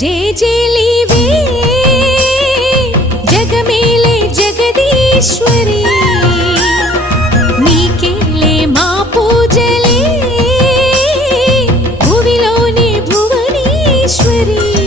వేవేల జేజేలివే జగమేలే జగదీశ్వరి.